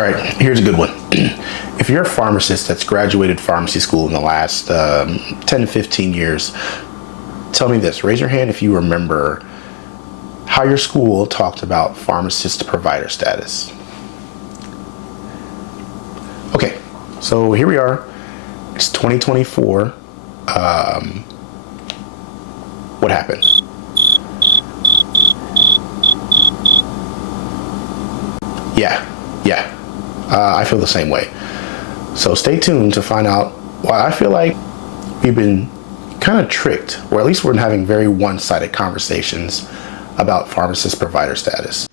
All right, here's a good one. If you're a pharmacist that's graduated pharmacy school in the last 10 to 15 years, tell me this. Raise your hand if you remember how your school talked about pharmacist provider status. Okay, so here we are. It's 2024. What happened? Yeah. I feel the same way. So stay tuned to find out why I feel like we've been kind of tricked, or at least we're having very one-sided conversations about pharmacist provider status.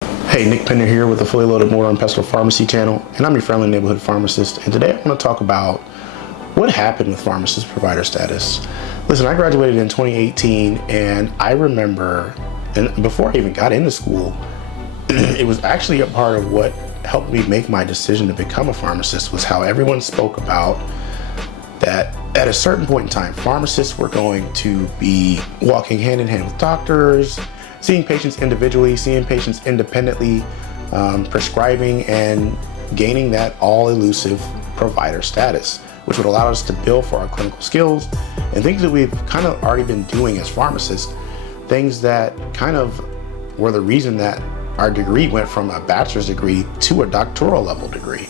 Hey, Nick Pender here with the Fully Loaded Mortar and Pestle Pharmacy channel, and I'm your friendly neighborhood pharmacist. And today I want to talk about what happened with pharmacist provider status. Listen, I graduated in 2018, and I remember, and before I even got into school, it was actually a part of what helped me make my decision to become a pharmacist, was how everyone spoke about that at a certain point in time, pharmacists were going to be walking hand in hand with doctors, seeing patients individually, seeing patients independently, prescribing and gaining that all elusive provider status, which would allow us to bill for our clinical skills and things that we've kind of already been doing as pharmacists, things that kind of were the reason that our degree went from a bachelor's degree to a doctoral level degree.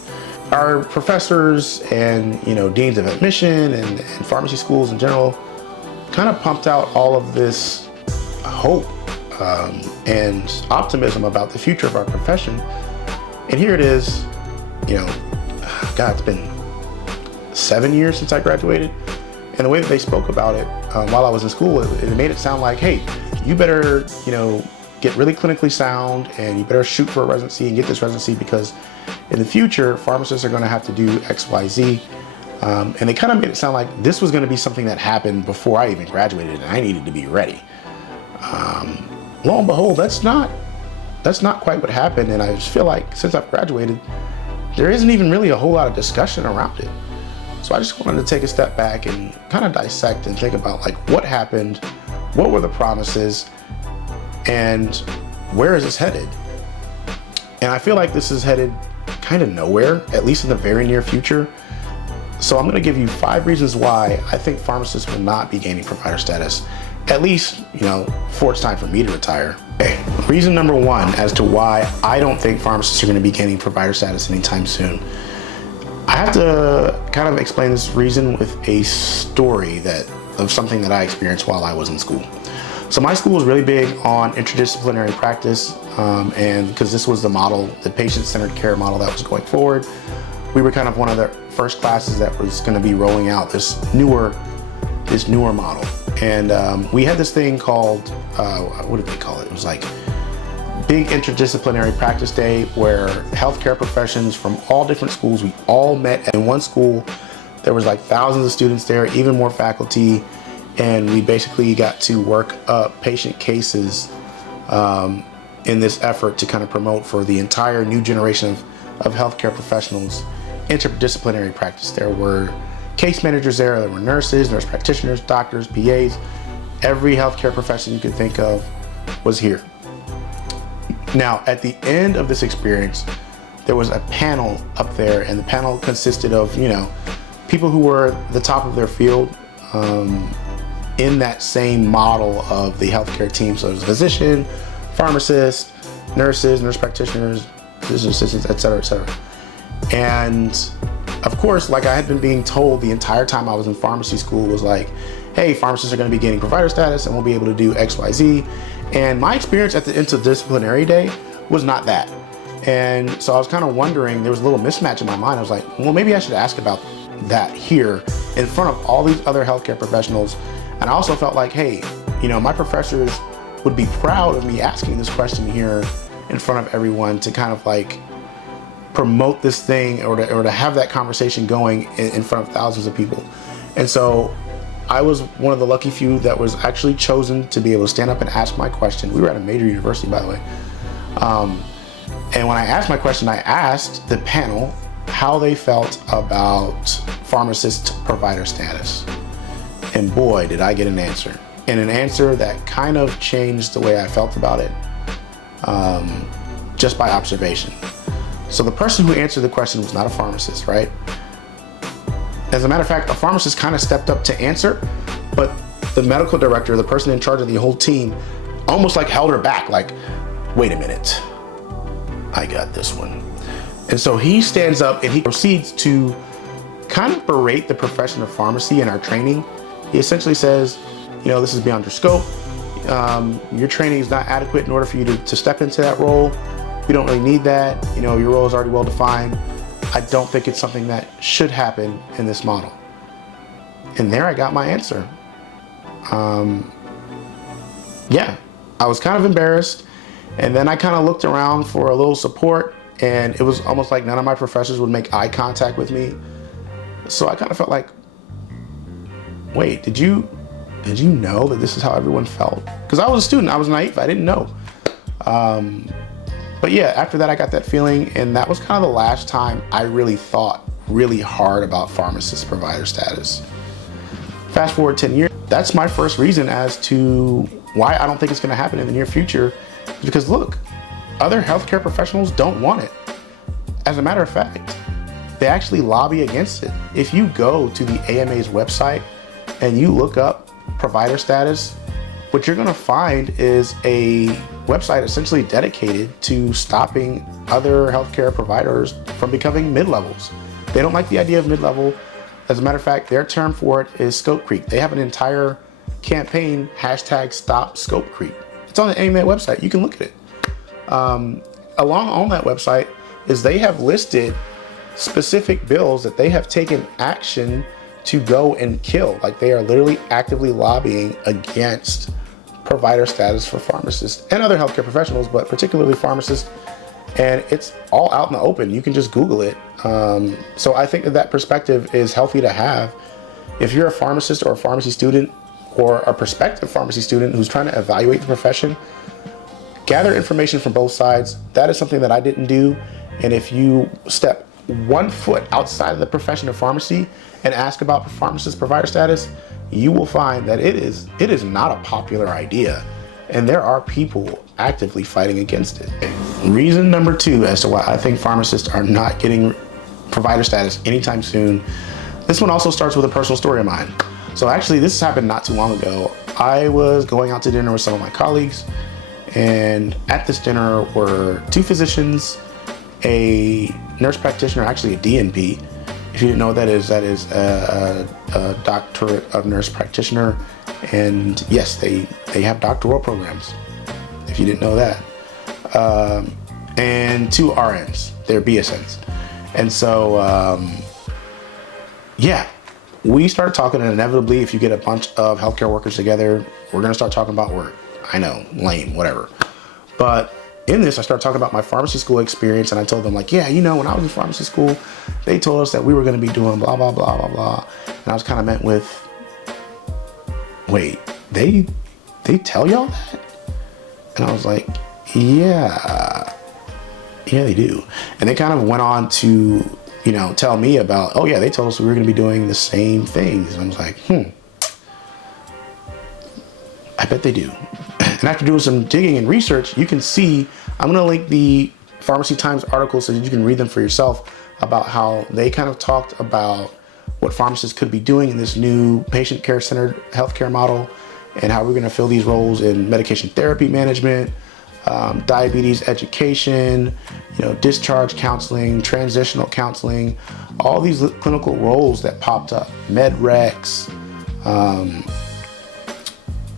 Our professors and deans of admission and pharmacy schools in general kind of pumped out all of this hope and optimism about the future of our profession. And here it is, God, it's been 7 years since I graduated. And the way that they spoke about it while I was in school, it made it sound like, hey, you better, get really clinically sound, and you better shoot for a residency and get this residency, because in the future, pharmacists are going to have to do X, Y, Z. And they kind of made it sound like this was going to be something that happened before I even graduated, and I needed to be ready. Lo and behold, that's not quite what happened. And I just feel like since I've graduated, there isn't even really a whole lot of discussion around it. So I just wanted to take a step back and kind of dissect and think about what happened, what were the promises, and where is this headed? And I feel like this is headed kind of nowhere, at least in the very near future. So I'm going to give you 5 reasons why I think pharmacists will not be gaining provider status, at least, before it's time for me to retire. Okay. Reason number 1 as to why I don't think pharmacists are going to be gaining provider status anytime soon. I have to kind of explain this reason with a story of something that I experienced while I was in school. So my school was really big on interdisciplinary practice, and because this was the model, the patient-centered care model that was going forward, we were kind of one of the first classes that was going to be rolling out this newer model. And we had this thing called, what did they call it? It was like big interdisciplinary practice day, where healthcare professions from all different schools, we all met in one school. There was like thousands of students there, even more faculty. And we basically got to work up patient cases in this effort to kind of promote for the entire new generation of healthcare professionals interdisciplinary practice. There were case managers there were nurses, nurse practitioners, doctors, PAs. Every healthcare profession you could think of was here. Now, at the end of this experience, there was a panel up there, and the panel consisted of, people who were the top of their field, in that same model of the healthcare team. So there's a physician, pharmacist, nurses, nurse practitioners, physician assistants, et cetera, et cetera. And of course, like I had been being told the entire time I was in pharmacy school, was like, hey, pharmacists are going to be getting provider status and we'll be able to do X, Y, Z. And my experience at the interdisciplinary day was not that. And so I was kind of wondering, there was a little mismatch in my mind. I was like, well, maybe I should ask about that here in front of all these other healthcare professionals. And I also felt like, hey, my professors would be proud of me asking this question here in front of everyone, to kind of promote this thing, or to have that conversation going in front of thousands of people. And so I was one of the lucky few that was actually chosen to be able to stand up and ask my question. We were at a major university, by the way. And when I asked my question, I asked the panel how they felt about pharmacist provider status. And boy, did I get an answer. And an answer that kind of changed the way I felt about it. just by observation. So the person who answered the question was not a pharmacist, right? As a matter of fact, a pharmacist kind of stepped up to answer, but the medical director, the person in charge of the whole team, almost like held her back, like, wait a minute, I got this one. And so he stands up and he proceeds to kind of berate the profession of pharmacy and our training. He essentially says, you know, this is beyond your scope. Your training is not adequate in order for you to step into that role. You don't really need that. You know, your role is already well defined. I don't think it's something that should happen in this model. And there I got my answer. Yeah, I was kind of embarrassed. And then I kind of looked around for a little support, and it was almost like none of my professors would make eye contact with me. So I kind of felt like, wait, did you know that this is how everyone felt? Because I was a student, I was naive, I didn't know. But yeah, after that I got that feeling, and that was kind of the last time I really thought really hard about pharmacist provider status. Fast forward 10 years, that's my first reason as to why I don't think it's gonna happen in the near future, because look, other healthcare professionals don't want it. As a matter of fact, they actually lobby against it. If you go to the AMA's website and you look up provider status, what you're gonna find is a website essentially dedicated to stopping other healthcare providers from becoming mid-levels. They don't like the idea of mid-level. As a matter of fact, their term for it is scope creep. They have an entire campaign, hashtag stop scope creep. It's on the AMA website, you can look at it. Along on that website is they have listed specific bills that they have taken action to go and kill. Like, they are literally actively lobbying against provider status for pharmacists and other healthcare professionals, but particularly pharmacists. And it's all out in the open. You can just Google it. So I think that perspective is healthy to have. If you're a pharmacist or a pharmacy student or a prospective pharmacy student who's trying to evaluate the profession, gather information from both sides. That is something that I didn't do. And if you step 1 foot outside of the profession of pharmacy and ask about pharmacist provider status, you will find that it is not a popular idea, and there are people actively fighting against it. Reason number 2 as to why I think pharmacists are not getting provider status anytime soon. This one also starts with a personal story of mine. So actually, this happened not too long ago. I was going out to dinner with some of my colleagues, and at this dinner were 2 physicians, a nurse practitioner, actually a DNP. If you didn't know what that is a doctorate of nurse practitioner. And yes, they have doctoral programs, if you didn't know that. And 2 RNs, they're BSNs. And so, yeah, we started talking, and inevitably, if you get a bunch of healthcare workers together, we're gonna start talking about work. I know, lame, whatever. But in this, I started talking about my pharmacy school experience, and I told them, like, yeah, you know, when I was in pharmacy school, they told us that we were gonna be doing blah, blah, blah, blah, blah. And I was kind of met with, wait, they tell y'all that? And I was like, yeah, they do. And they kind of went on to, you know, tell me about, oh yeah, they told us we were gonna be doing the same things. And I was like, I bet they do. And after doing some digging and research, you can see, I'm gonna link the Pharmacy Times article so that you can read them for yourself about how they kind of talked about what pharmacists could be doing in this new patient care centered healthcare model, and how we're gonna fill these roles in medication therapy management, diabetes education, you know, discharge counseling, transitional counseling, all these clinical roles that popped up, med recs,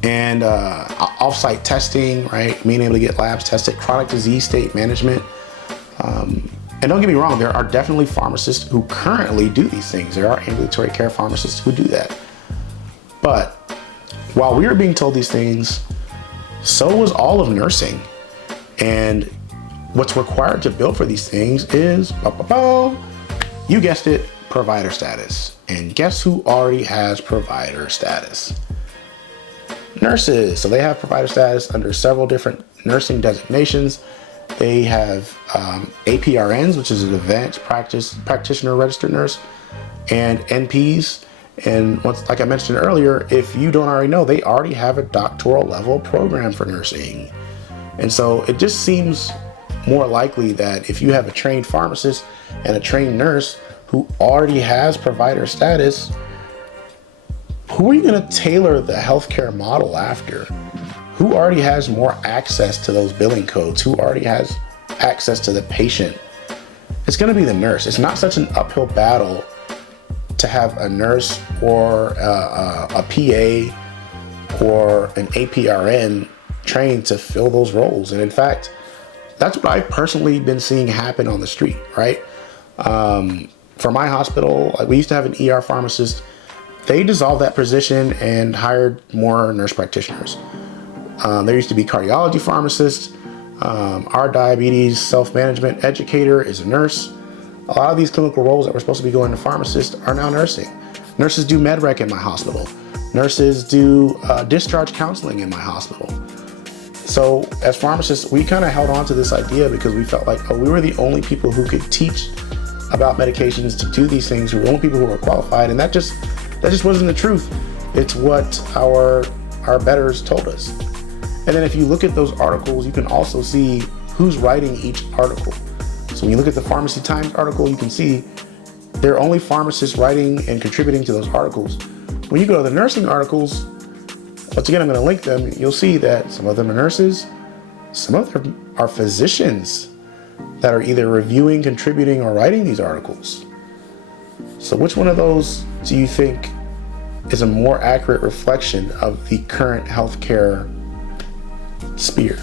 and off-site testing, right? Being able to get labs tested, chronic disease state management. And don't get me wrong, there are definitely pharmacists who currently do these things. There are ambulatory care pharmacists who do that. But while we were being told these things, so was all of nursing. And what's required to bill for these things is, you guessed it, provider status. And guess who already has provider status? Nurses. So they have provider status under several different nursing designations. They have APRNs, which is an advanced practitioner registered nurse, and NPs. And once, like I mentioned earlier, if you don't already know, they already have a doctoral level program for nursing. And so it just seems more likely that if you have a trained pharmacist and a trained nurse who already has provider status, who are you going to tailor the healthcare model after? Who already has more access to those billing codes? Who already has access to the patient? It's going to be the nurse. It's not such an uphill battle to have a nurse or a PA or an APRN trained to fill those roles. And in fact, that's what I've personally been seeing happen on the street, right? For my hospital, we used to have an ER pharmacist. They dissolved that position and hired more nurse practitioners. There used to be cardiology pharmacists. Our diabetes self-management educator is a nurse. A lot of these clinical roles that were supposed to be going to pharmacists are now nursing. Nurses do med rec in my hospital. Nurses do discharge counseling in my hospital. So as pharmacists, we kind of held on to this idea because we felt like, we were the only people who could teach about medications to do these things. We were the only people who were qualified, and that just wasn't the truth. It's what our betters told us. And then if you look at those articles, you can also see who's writing each article. So when you look at the Pharmacy Times article, you can see there are only pharmacists writing and contributing to those articles. When you go to the nursing articles, once again, I'm going to link them. You'll see that some of them are nurses, some of them are physicians that are either reviewing, contributing, or writing these articles. So which one of those do you think is a more accurate reflection of the current healthcare sphere?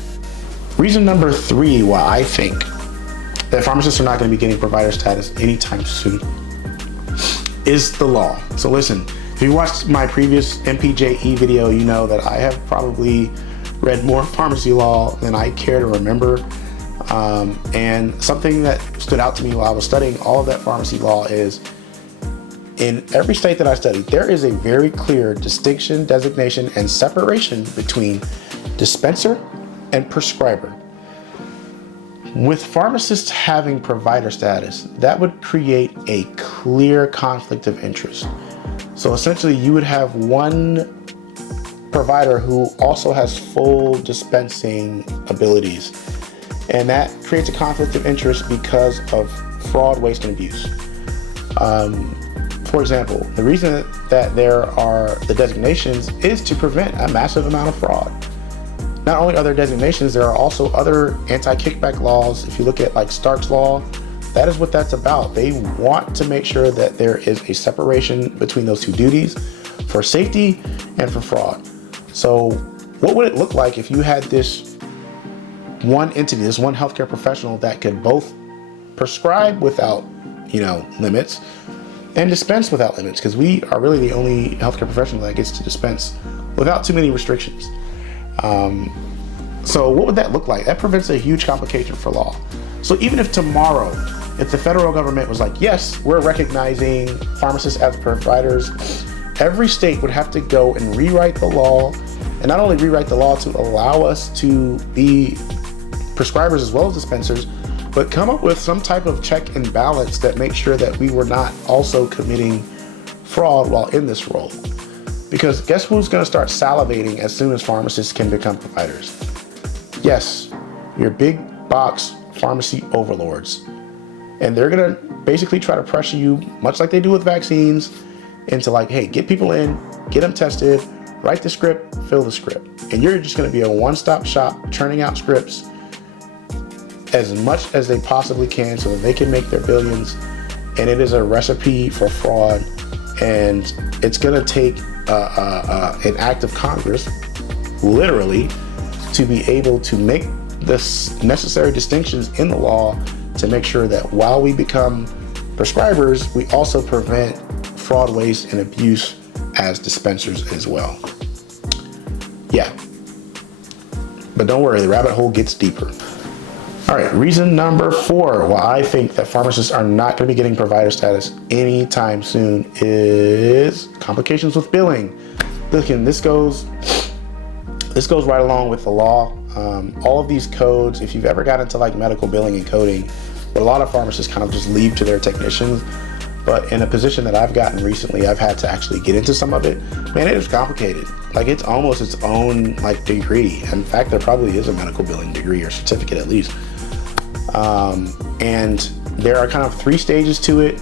Reason number 3 why I think that pharmacists are not going to be getting provider status anytime soon is the law. So listen, if you watched my previous MPJE video, you know that I have probably read more pharmacy law than I care to remember. And something that stood out to me while I was studying all of that pharmacy law is, in every state that I studied, there is a very clear distinction, designation, and separation between dispenser and prescriber. With pharmacists having provider status, that would create a clear conflict of interest. So essentially, you would have one provider who also has full dispensing abilities. And that creates a conflict of interest because of fraud, waste, and abuse. For example, the reason that there are the designations is to prevent a massive amount of fraud. Not only are there designations, there are also other anti-kickback laws. If you look at like Stark's Law, that is what that's about. They want to make sure that there is a separation between those two duties for safety and for fraud. So what would it look like if you had this one entity, this one healthcare professional that could both prescribe without, limits and dispense without limits? Because we are really the only healthcare professional that gets to dispense without too many restrictions. So what would that look like? That prevents a huge complication for law. So even if tomorrow, if the federal government was like, yes, we're recognizing pharmacists as providers, every state would have to go and rewrite the law, and not only rewrite the law to allow us to be prescribers as well as dispensers, but come up with some type of check and balance that makes sure that we were not also committing fraud while in this role. Because guess who's going to start salivating as soon as pharmacists can become providers? Yes, your big box pharmacy overlords. And they're going to basically try to pressure you, much like they do with vaccines, into like, hey, get people in, get them tested, write the script, fill the script. And you're just going to be a one-stop shop churning out scripts as much as they possibly can so that they can make their billions. And it is a recipe for fraud. And it's going to take an act of Congress, literally, to be able to make the necessary distinctions in the law to make sure that while we become prescribers, we also prevent fraud, waste, and abuse as dispensers as well. Yeah. But don't worry, the rabbit hole gets deeper. All right, reason number 4 why I think that pharmacists are not going to be getting provider status anytime soon is complications with billing. Listen, this goes right along with the law. All of these codes, if you've ever got into like medical billing and coding, but a lot of pharmacists kind of just leave to their technicians. But in a position that I've gotten recently, I've had to actually get into some of it. Man, it is complicated. like it's almost its own like degree. In fact, there probably is a medical billing degree or certificate at least. And there are kind of 3 stages to it,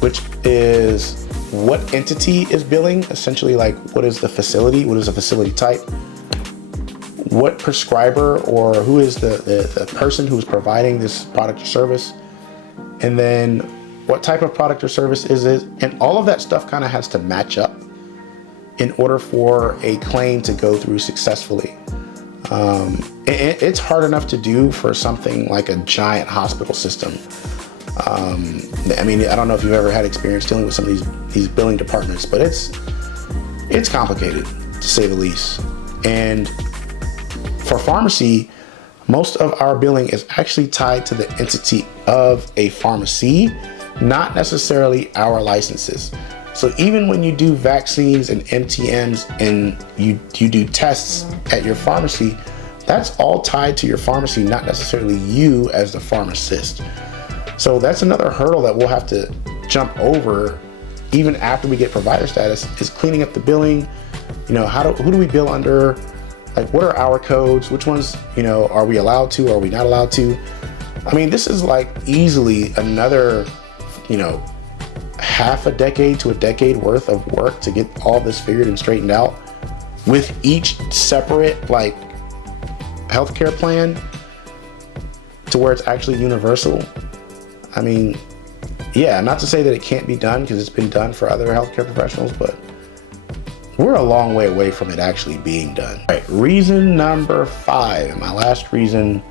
which is what entity is billing, essentially like what is the facility, what is the facility type, what prescriber or who is the person who's providing this product or service, and then what type of product or service is it, and all of that stuff kind of has to match up in order for a claim to go through successfully. It's hard enough to do for something like a giant hospital system. I mean, I don't know if you've ever had experience dealing with some of these billing departments, but it's complicated to say the least. And for pharmacy, most of our billing is actually tied to the entity of a pharmacy, not necessarily our licenses. So even when you do vaccines and MTMs and you do tests at your pharmacy, that's all tied to your pharmacy, not necessarily you as the pharmacist. So that's another hurdle that we'll have to jump over even after we get provider status, is cleaning up the billing. You know, who do we bill under? Like, what are our codes? Which ones, you know, are we allowed to? Are we not allowed to? I mean, this is like easily another, you know, half a decade to a decade worth of work to get all this figured and straightened out with each separate like healthcare plan to where it's actually universal. I mean, yeah, not to say that it can't be done, because it's been done for other healthcare professionals, but we're a long way away from it actually being done. All right, reason number 5, and my last reason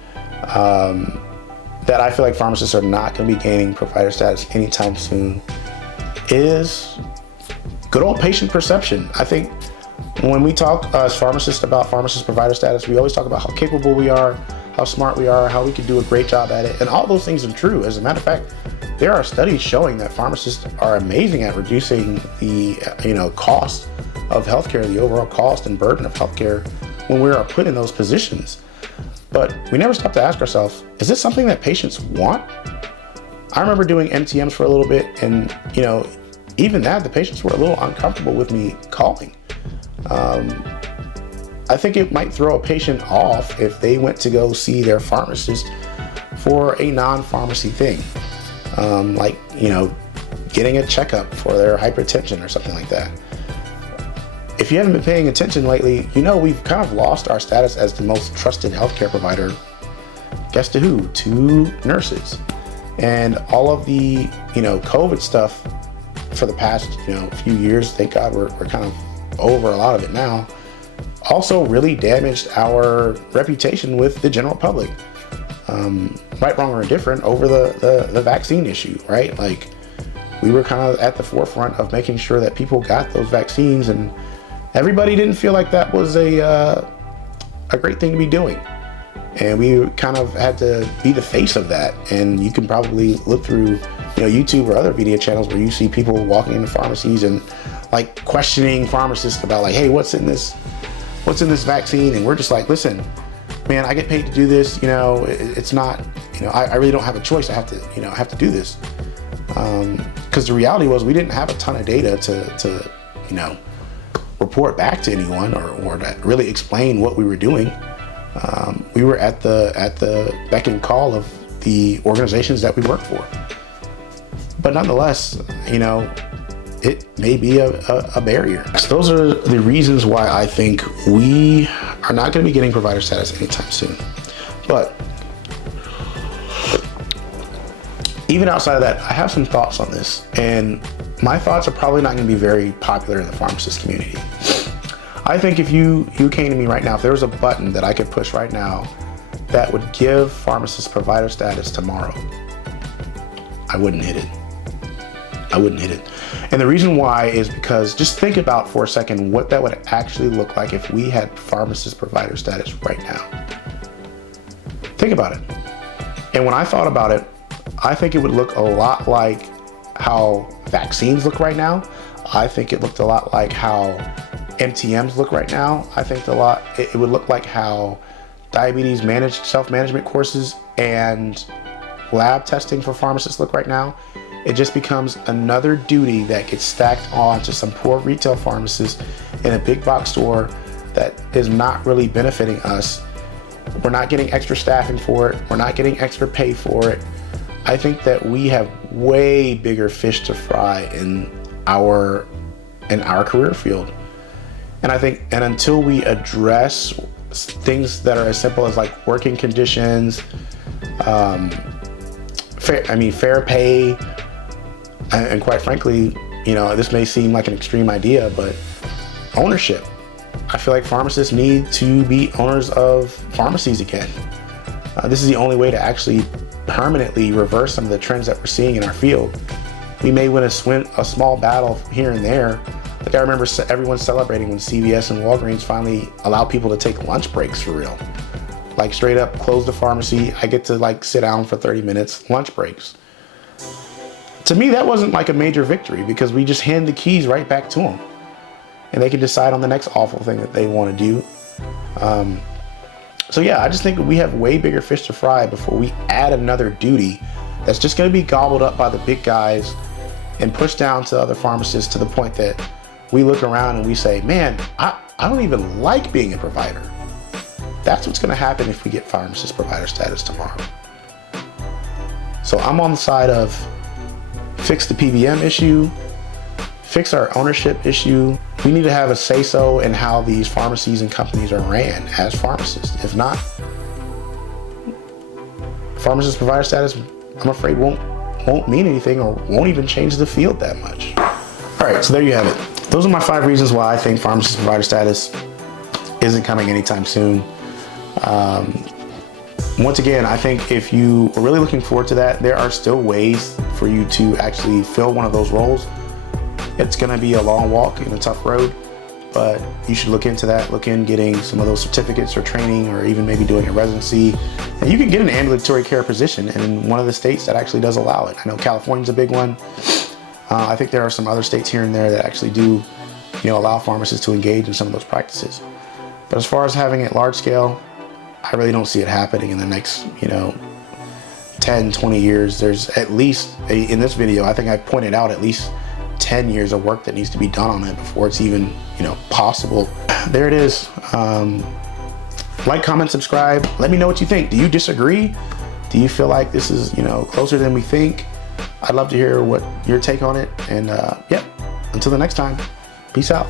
that I feel like pharmacists are not going to be gaining provider status anytime soon is good old patient perception. I think when we talk as pharmacists about pharmacist provider status, we always talk about how capable we are, how smart we are, how we can do a great job at it. And all those things are true. As a matter of fact, there are studies showing that pharmacists are amazing at reducing the cost of healthcare, the overall cost and burden of healthcare when we are put in those positions. But we never stop to ask ourselves, is this something that patients want? I remember doing MTMs for a little bit, and even that, the patients were a little uncomfortable with me calling. I think it might throw a patient off if they went to go see their pharmacist for a non-pharmacy thing, like getting a checkup for their hypertension or something like that. If you haven't been paying attention lately, we've kind of lost our status as the most trusted healthcare provider. Guess to who? To nurses. And all of the COVID stuff for the past few years, thank God we're kind of over a lot of it now, also really damaged our reputation with the general public. Right, wrong, or indifferent over the vaccine issue, right? Like, we were kind of at the forefront of making sure that people got those vaccines, and everybody didn't feel like that was a great thing to be doing. And we kind of had to be the face of that. And you can probably look through YouTube or other media channels where you see people walking into pharmacies and like questioning pharmacists about like, hey, what's in this vaccine? And we're just like, listen, man, I get paid to do this. It's not, I really don't have a choice. I have to do this. Because the reality was we didn't have a ton of data to report back to anyone or to really explain what we were doing. We were at the beck and call of the organizations that we work for. But nonetheless, it may be a barrier. So those are the reasons why I think we are not going to be getting provider status anytime soon. But even outside of that, I have some thoughts on this, and my thoughts are probably not going to be very popular in the pharmacist community. I think if you came to me right now, if there was a button that I could push right now that would give pharmacists provider status tomorrow, I wouldn't hit it. And the reason why is because just think about for a second what that would actually look like if we had pharmacist provider status right now. Think about it. And when I thought about it, I think it would look a lot like how vaccines look right now. I think it looked a lot like how MTMs look right now. I think it would look like how diabetes self-management courses and lab testing for pharmacists look right now. It just becomes another duty that gets stacked on to some poor retail pharmacist, in a big box store that is not really benefiting us. We're not getting extra staffing for it. We're not getting extra pay for it. I think that we have way bigger fish to fry in our career field. And I think, and until we address things that are as simple as like working conditions, fair pay, and quite frankly, this may seem like an extreme idea, but ownership. I feel like pharmacists need to be owners of pharmacies again. This is the only way to actually permanently reverse some of the trends that we're seeing in our field. We may win a small battle here and there. Like I remember everyone celebrating when CVS and Walgreens finally allowed people to take lunch breaks for real. Like straight up close the pharmacy. I get to like sit down for 30 minutes, lunch breaks. To me, that wasn't like a major victory because we just hand the keys right back to them. And they can decide on the next awful thing that they want to do. So yeah, I just think we have way bigger fish to fry before we add another duty that's just going to be gobbled up by the big guys and pushed down to other pharmacists to the point that we look around and we say, man, I don't even like being a provider. That's what's going to happen if we get pharmacist provider status tomorrow. So I'm on the side of fix the PBM issue, fix our ownership issue. We need to have a say-so in how these pharmacies and companies are ran as pharmacists. If not, pharmacist provider status, I'm afraid won't mean anything or won't even change the field that much. All right, so there you have it. Those are my 5 reasons why I think pharmacist provider status isn't coming anytime soon. Once again, I think if you are really looking forward to that, there are still ways for you to actually fill one of those roles. It's going to be a long walk and a tough road, but you should look into that. Look in getting some of those certificates or training, or even maybe doing a residency. And you can get an ambulatory care position in one of the states that actually does allow it. I know California's a big one. I think there are some other states here and there that actually do, allow pharmacists to engage in some of those practices. But as far as having it large scale, I really don't see it happening in the next, 10, 20 years. There's at least, in this video, I think I pointed out at least 10 years of work that needs to be done on it before it's even, possible. There it is. Like, comment, subscribe. Let me know what you think. Do you disagree? Do you feel like this is, closer than we think? I'd love to hear what your take on it. And until the next time, peace out.